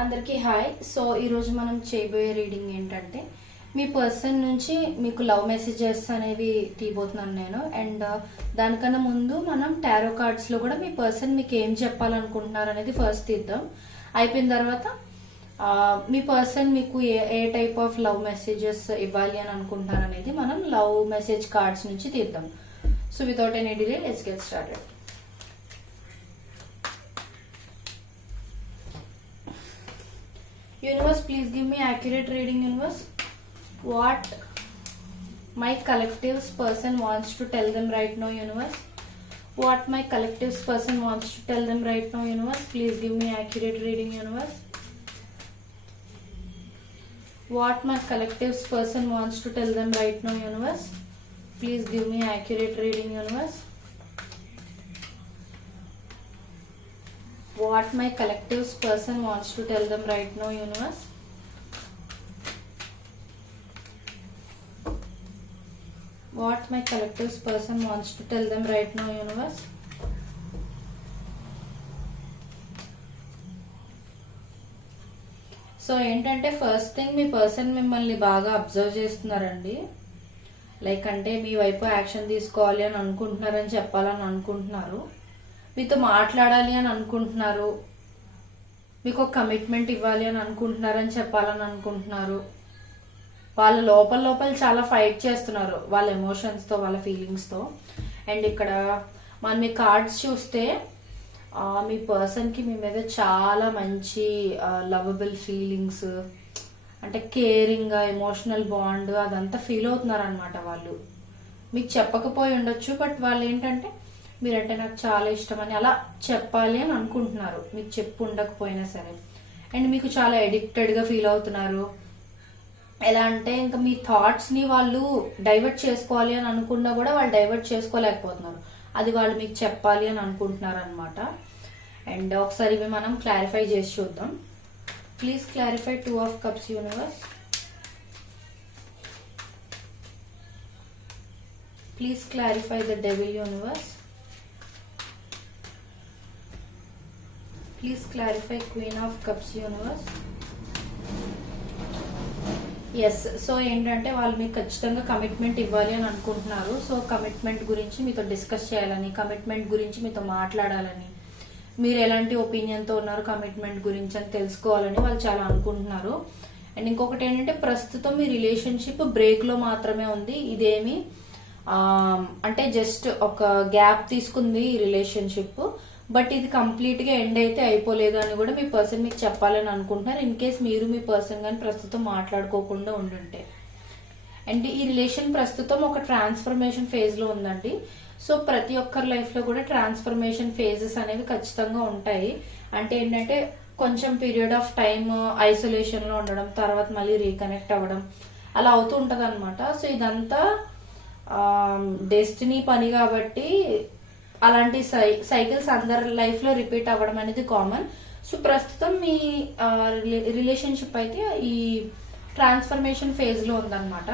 అందరికీ hi. So ఈరోజు మనం చేయబోయే రీడింగ్ ఏంటంటే మీ పర్సన్ నుంచి మీకు లవ్ మెసేజెస్ అనేవి తీయబోతున్నాను నేను. అండ్ దానికన్నా ముందు మనం టారో కార్డ్స్ లో కూడా మీ పర్సన్ మీకు ఏం చెప్పాలనుకుంటున్నారు అనేది ఫస్ట్ తీద్దాం. అయిపోయిన తర్వాత మీ పర్సన్ మీకు ఏ టైప్ ఆఫ్ లవ్ మెసేజెస్ ఇవ్వాలి అని అనుకుంటున్నారు అనేది మనం లవ్ మెసేజ్ కార్డ్స్ నుంచి తీద్దాం. So without any delay let's get started. Universe, please give me accurate reading, universe. What my collective's person wants to tell them right now, universe. What my collective's person wants to tell them right now, universe. Please give me accurate reading, universe. What my collective's person wants to tell them right now, universe. Please give me accurate reading, universe. What my collective's person wants to tell them right now, universe. What my collective's person wants to tell them right now, universe. So ఏంటంటే first thing మీ person మిమ్మల్ని బాగా observe చేస్తున్నారండి. Like అంటే మీ వైపు action తీసుకోవాలి అని అనుకుంటున్నారని చెప్పాలని అనుకుంటున్నారు. మీతో మాట్లాడాలి అని అనుకుంటున్నారు. మీకు ఒక కమిట్మెంట్ ఇవ్వాలి అని అనుకుంటున్నారని చెప్పాలని అనుకుంటున్నారు. వాళ్ళ లోపల చాలా ఫైట్ చేస్తున్నారు వాళ్ళ ఎమోషన్స్తో, వాళ్ళ ఫీలింగ్స్తో. అండ్ ఇక్కడ మనం మీ కార్డ్స్ చూస్తే మీ పర్సన్కి మీ మీద చాలా మంచి లవబుల్ ఫీలింగ్స్, అంటే కేరింగ్, ఎమోషనల్ బాండ్ అదంతా ఫీల్ అవుతున్నారు అనమాట. వాళ్ళు మీకు చెప్పకపోయి ఉండొచ్చు, బట్ వాళ్ళు ఏంటంటే మీరంటే నాకు చాలా ఇష్టం అని అలా చెప్పాలి అని అనుకుంటున్నారు, మీకు చెప్పు ఉండకపోయినా సరే. అండ్ మీకు చాలా ఎడిక్టెడ్గా ఫీల్ అవుతున్నారు. ఎలా అంటే ఇంకా మీ థాట్స్ని వాళ్ళు డైవర్ట్ చేసుకోవాలి అని అనుకున్నా కూడా వాళ్ళు డైవర్ట్ చేసుకోలేకపోతున్నారు. అది వాళ్ళు మీకు చెప్పాలి అని అనుకుంటున్నారు అనమాట. అండ్ ఒకసారి ఇవి మనం క్లారిఫై చేసి చూద్దాం. Please clarify 2 of Cups, universe. Please clarify the devil, universe. Please clarify Queen of Cups, universe. Yes, so ఏంటంటే వాళ్ళు మీకు ఖచ్చితంగా కమిట్మెంట్ ఇవ్వాలి అని అనుకుంటున్నారు. సో కమిట్మెంట్ గురించి మీతో డిస్కస్ చేయాలని, కమిట్మెంట్ గురించి మీతో మాట్లాడాలని, మీరు ఎలాంటి ఒపీనియన్తో ఉన్నారు కమిట్మెంట్ గురించి అని తెలుసుకోవాలని వాళ్ళు చాలా అనుకుంటున్నారు. అండ్ ఇంకొకటి ఏంటంటే ప్రస్తుతం మీ రిలేషన్షిప్ బ్రేక్లో మాత్రమే ఉంది. ఇదేమి అంటే జస్ట్ ఒక గ్యాప్ తీసుకుంది ఈ రిలేషన్షిప్, బట్ ఇది కంప్లీట్ గా ఎండ్ అయితే అయిపోలేదు అని కూడా మీ పర్సన్ మీకు చెప్పాలని అనుకుంటున్నారు. ఇన్ కేస్ మీరు మీ పర్సన్ కానీ ప్రస్తుతం మాట్లాడుకోకుండా ఉండుంటే. అండ్ ఈ రిలేషన్ ప్రస్తుతం ఒక ట్రాన్స్ఫర్మేషన్ ఫేజ్ లో ఉందండి. సో ప్రతి ఒక్కరి లైఫ్ లో కూడా ట్రాన్స్ఫర్మేషన్ ఫేజెస్ అనేవి ఖచ్చితంగా ఉంటాయి. అంటే ఏంటంటే కొంచెం పీరియడ్ ఆఫ్ టైమ్ ఐసోలేషన్ లో ఉండడం, తర్వాత మళ్ళీ రీకనెక్ట్ అవ్వడం అలా అవుతూ ఉంటది అనమాట. సో ఇదంతా డెస్టినీ పని కాబట్టి అలాంటి సైకిల్స్ అందరి లైఫ్ లో రిపీట్ అవ్వడం అనేది కామన్. సో ప్రస్తుతం మీ రిలేషన్షిప్ అయితే ఈ ట్రాన్స్ఫర్మేషన్ ఫేజ్ లో ఉందన్నమాట.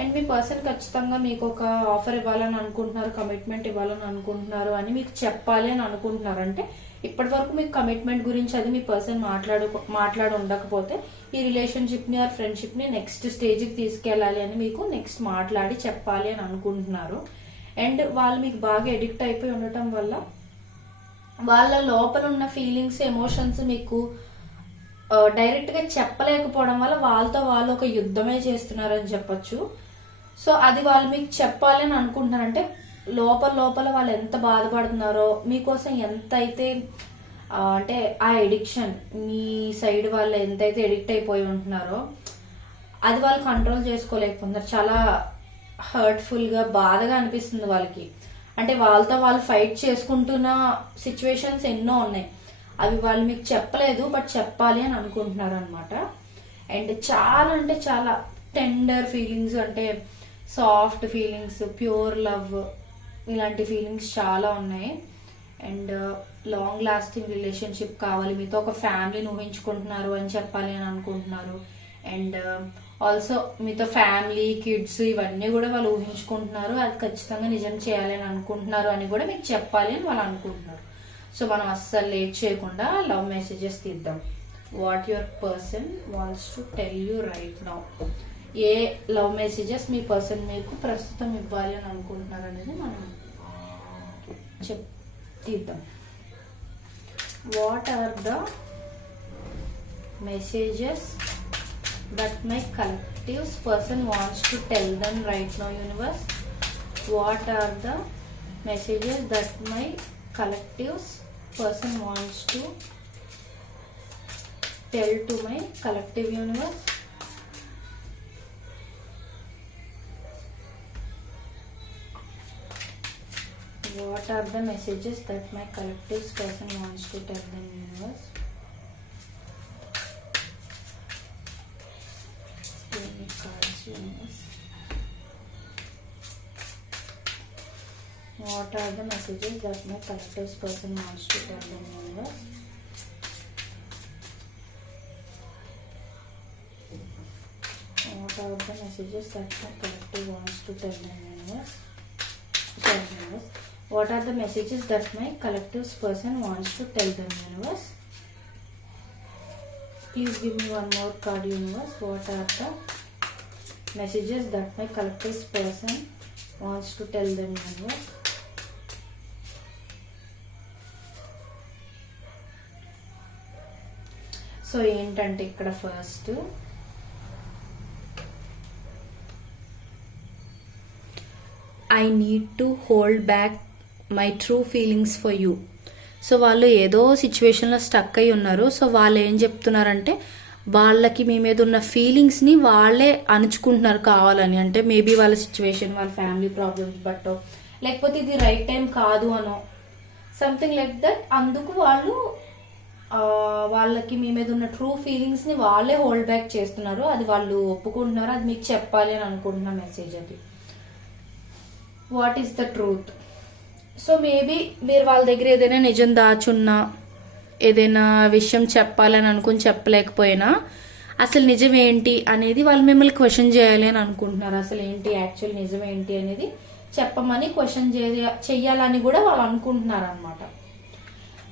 అండ్ మీ పర్సన్ ఖచ్చితంగా మీకు ఒక ఆఫర్ ఇవ్వాలని అనుకుంటున్నారు, కమిట్మెంట్ ఇవ్వాలని అనుకుంటున్నారు అని మీకు చెప్పాలి అని అనుకుంటున్నారు. అంటే ఇప్పటి వరకు మీకు కమిట్మెంట్ గురించి అది మీ పర్సన్ మాట్లాడి ఉండకపోతే ఈ రిలేషన్షిప్ ని ఆర్ ఫ్రెండ్షిప్ ని నెక్స్ట్ స్టేజ్ కి తీసుకెళ్లాలి అని మీకు నెక్స్ట్ మాట్లాడి చెప్పాలి అని అనుకుంటున్నారు. అండ్ వాళ్ళు మీకు బాగా ఎడిక్ట్ అయిపోయి ఉండటం వల్ల వాళ్ళ లోపల ఉన్న ఫీలింగ్స్, ఎమోషన్స్ మీకు డైరెక్ట్ గా చెప్పలేకపోవడం వల్ల వాళ్ళతో వాళ్ళు ఒక యుద్ధమే చేస్తున్నారని చెప్పొచ్చు. సో అది వాళ్ళు మీకు చెప్పాలి అని అనుకుంటున్నారు. అంటే లోపల వాళ్ళు ఎంత బాధపడుతున్నారో, మీకోసం ఎంత అయితే అంటే ఆ ఎడిక్షన్ మీ సైడ్ వాళ్ళు ఎంతైతే ఎడిక్ట్ అయిపోయి ఉంటున్నారో అది వాళ్ళు కంట్రోల్ చేసుకోలేకపోతున్నారు. చాలా హర్ట్ఫుల్ గా, బాధగా అనిపిస్తుంది వాళ్ళకి. అంటే వాళ్ళతో వాళ్ళు ఫైట్ చేసుకుంటున్న సిచ్యువేషన్స్ ఎన్నో ఉన్నాయి. అవి వాళ్ళు మీకు చెప్పలేదు, బట్ చెప్పాలి అని అనుకుంటున్నారు అనమాట. అండ్ చాలా అంటే చాలా టెండర్ ఫీలింగ్స్, అంటే సాఫ్ట్ ఫీలింగ్స్, ప్యూర్ లవ్, ఇలాంటి ఫీలింగ్స్ చాలా ఉన్నాయి. అండ్ లాంగ్ లాస్టింగ్ రిలేషన్షిప్ కావాలి, మీతో ఒక ఫ్యామిలీని ఊహించుకుంటున్నారు అని చెప్పాలి అని అనుకుంటున్నారు. అండ్ ఆల్సో మీతో ఫ్యామిలీ, కిడ్స్ ఇవన్నీ కూడా వాళ్ళు ఊహించుకుంటున్నారు. అది ఖచ్చితంగా నిజం చేయాలి అని అనుకుంటున్నారు అని కూడా మీకు చెప్పాలి అని వాళ్ళు అనుకుంటున్నారు. సో మనం అస్సలు లేట్ చేయకుండా లవ్ మెసేజెస్ తీద్దాం. What your person wants to tell you right now. ఏ లవ్ మెసేజెస్ మీ పర్సన్ మీకు ప్రస్తుతం ఇవ్వాలి అని అనుకుంటున్నారు అనేది మనం తీద్దాం. What are the messages that my collective's person wants to tell them right now universe. What are the messages that my collective's person wants to tell to my collective universe. What are the messages that my collective person wants to tell the universe? Cards, universe. What are the messages that my collective person wants to tell the universe? What are the messages that my collective wants to tell the universe? What are the messages that my collective person wants to tell the universe? Please give me one more card, universe. What are the messages that my collective person wants to tell the universe? So ఏంటంటే ఇక్కడ first I need to hold back my true feelings for you. So వాళ్ళు ఏదో సిచ్యువేషన్లో stuck అయి ఉన్నారు. So వాళ్ళు ఏం చెప్తున్నారంటే వాళ్ళకి మీ మీద ఉన్న ఫీలింగ్స్ని వాళ్ళే అణుచుకుంటున్నారు కావాలని. అంటే మేబీ వాళ్ళ సిచ్యువేషన్, వాళ్ళ ఫ్యామిలీ ప్రాబ్లమ్స్ బట్టో, లేకపోతే ఇది రైట్ టైం కాదు అనో, సంథింగ్ లైక్ దట్. అందుకు వాళ్ళు వాళ్ళకి మీ మీద ఉన్న ట్రూ ఫీలింగ్స్ని వాళ్ళే హోల్డ్ బ్యాక్ చేస్తున్నారు. అది వాళ్ళు ఒప్పుకుంటున్నారు. అది మీకు చెప్పాలి అని అనుకుంటున్న మెసేజ్ అది. What is the truth? So maybe మీరు వాళ్ళ దగ్గర ఏదైనా నిజం దాచున్నా, ఏదైనా విషయం చెప్పాలని అనుకుని చెప్పలేకపోయినా, అసలు నిజం ఏంటి అనేది వాళ్ళు మిమ్మల్ని క్వశ్చన్ చేయాలి అని అనుకుంటున్నారు. అసలు ఏంటి యాక్చువల్ నిజం ఏంటి అనేది చెప్పమని క్వశ్చన్ చెయ్యాలని కూడా వాళ్ళు అనుకుంటున్నారు అనమాట.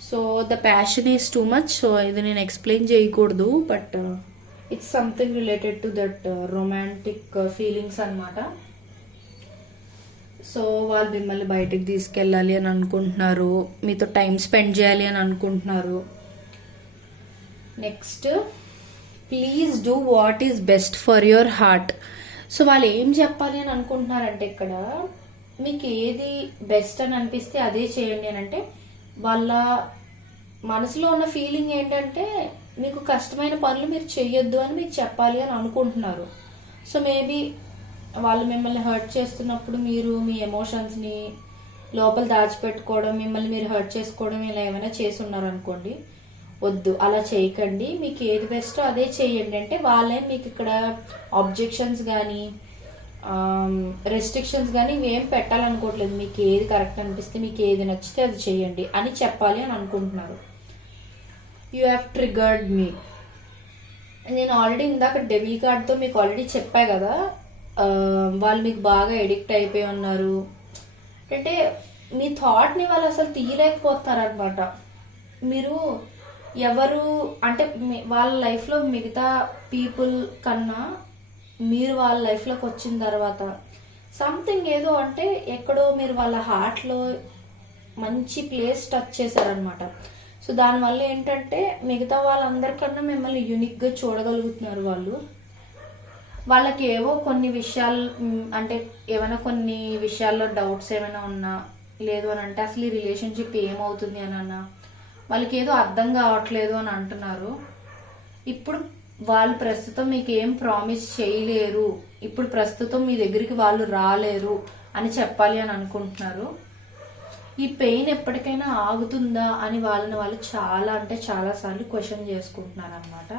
So the passion is too much. So ఇది నేను ఎక్స్ప్లెయిన్ చేయకూడదు, but it's something related to that romantic feelings అనమాట. సో వాళ్ళు మిమ్మల్ని బయటికి తీసుకెళ్ళాలి అని అనుకుంటున్నారు, మీతో టైం స్పెండ్ చేయాలి అని అనుకుంటున్నారు. Next, please do what is best for your heart. So వాళ్ళు ఏం చెప్పాలి అని అనుకుంటున్నారంటే ఇక్కడ మీకు ఏది బెస్ట్ అని అనిపిస్తే అదే చేయండి అని. అంటే వాళ్ళ మనసులో ఉన్న ఫీలింగ్ ఏంటంటే మీకు కష్టమైన పనులు మీరు చెయ్యొద్దు అని మీకు చెప్పాలి అని అనుకుంటున్నారు. సో మేబీ వాళ్ళు మిమ్మల్ని హర్ట్ చేస్తున్నప్పుడు మీరు మీ ఎమోషన్స్ని లోపల దాచిపెట్టుకోవడం, మిమ్మల్ని మీరు హర్ట్ చేసుకోవడం ఇలా ఏమైనా చేసి ఉన్నారు అనుకోండి, వద్దు, అలా చేయకండి. మీకు ఏది బెస్టో అదే చేయండి. అంటే వాళ్ళే మీకు ఇక్కడ ఆబ్జెక్షన్స్ కానీ రెస్ట్రిక్షన్స్ కానీ ఇవేం పెట్టాలనుకోవట్లేదు. మీకు ఏది కరెక్ట్ అనిపిస్తే, మీకు ఏది నచ్చితే అది చేయండి అని చెప్పాలి అని అనుకుంటున్నారు. యూ హ్యావ్ ట్రిగర్డ్ మీ. నేను ఆల్రెడీ ఇందాక డెవిల్ కార్డ్తో మీకు ఆల్రెడీ చెప్పా కదా, వాళ్ళు మీకు బాగా ఎడిక్ట్ అయిపోయి ఉన్నారు. అంటే మీ థాట్ని వాళ్ళు అసలు తీయలేకపోతారనమాట. మీరు ఎవరు అంటే వాళ్ళ లైఫ్లో మిగతా పీపుల్ కన్నా మీరు వాళ్ళ లైఫ్లోకి వచ్చిన తర్వాత సంథింగ్ ఏదో అంటే ఎక్కడో మీరు వాళ్ళ హార్ట్లో మంచి ప్లేస్ టచ్ చేశారనమాట. సో దానివల్ల ఏంటంటే మిగతా వాళ్ళందరికన్నా మిమ్మల్ని యూనిక్గా చూడగలుగుతున్నారు వాళ్ళు. వాళ్ళకి ఏవో కొన్ని విషయాలు అంటే ఏమైనా కొన్ని విషయాల్లో డౌట్స్ ఏమైనా ఉన్నా, లేదు అని అంటే అసలు ఈ రిలేషన్షిప్ ఏమవుతుంది అని అన్నా, వాళ్ళకి ఏదో అర్థం కావట్లేదు అని అంటున్నారు. ఇప్పుడు వాళ్ళు ప్రస్తుతం మీకు ఏం ప్రామిస్ చేయలేరు, ఇప్పుడు ప్రస్తుతం మీ దగ్గరికి వాళ్ళు రాలేరు అని చెప్పాలి అని అనుకుంటున్నారు. ఈ పెయిన్ ఎప్పటికైనా ఆగుతుందా అని వాళ్ళని వాళ్ళు చాలా అంటే చాలా సార్లు క్వశ్చన్ చేసుకుంటున్నారు అనమాట.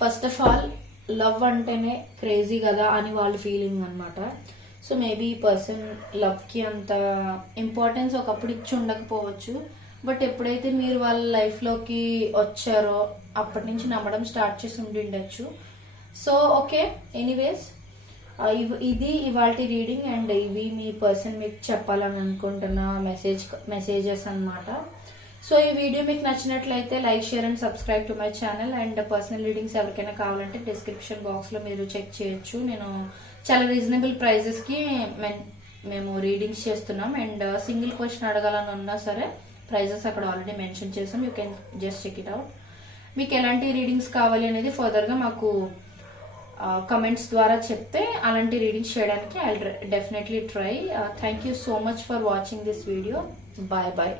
ఫస్ట్ ఆఫ్ ఆల్ లవ్ అంటేనే క్రేజీ కదా అని వాళ్ళ ఫీలింగ్ అనమాట. సో మేబీ ఈ పర్సన్ లవ్కి అంత ఇంపార్టెన్స్ ఒకప్పుడు ఇచ్చి ఉండకపోవచ్చు, బట్ ఎప్పుడైతే మీరు వాళ్ళ లైఫ్లోకి వచ్చారో అప్పటి నుంచి నమ్మడం స్టార్ట్ చేసి ఉండిండొచ్చు. సో ఓకే, ఎనీవేస్ ఇది ఇవాల్టి రీడింగ్ అండ్ ఇవి మీ పర్సన్ మీకు చెప్పాలని అనుకుంటున్న మెసేజెస్ అనమాట. సో ఈ వీడియో మీకు నచ్చినట్లయితే like, share and subscribe to my channel. And personal readings ఎవరికైనా కావాలంటే డిస్క్రిప్షన్ బాక్స్ లో మీరు చెక్ చేయొచ్చు. నేను చాలా రీజనబుల్ ప్రైజెస్ కి మేము రీడింగ్స్ చేస్తున్నాం. అండ్ సింగిల్ క్వశ్చన్ అడగాలని ఉన్నా సరే ప్రైజెస్ అక్కడ ఆల్రెడీ మెన్షన్ చేసాం. You can just check it out. మీకు ఎలాంటి రీడింగ్స్ కావాలి అనేది ఫర్దర్ గా మాకు కమెంట్స్ ద్వారా చెప్తే అలాంటి రీడింగ్స్ చేయడానికి I definitely try. Thank you so much for watching this video. Bye bye.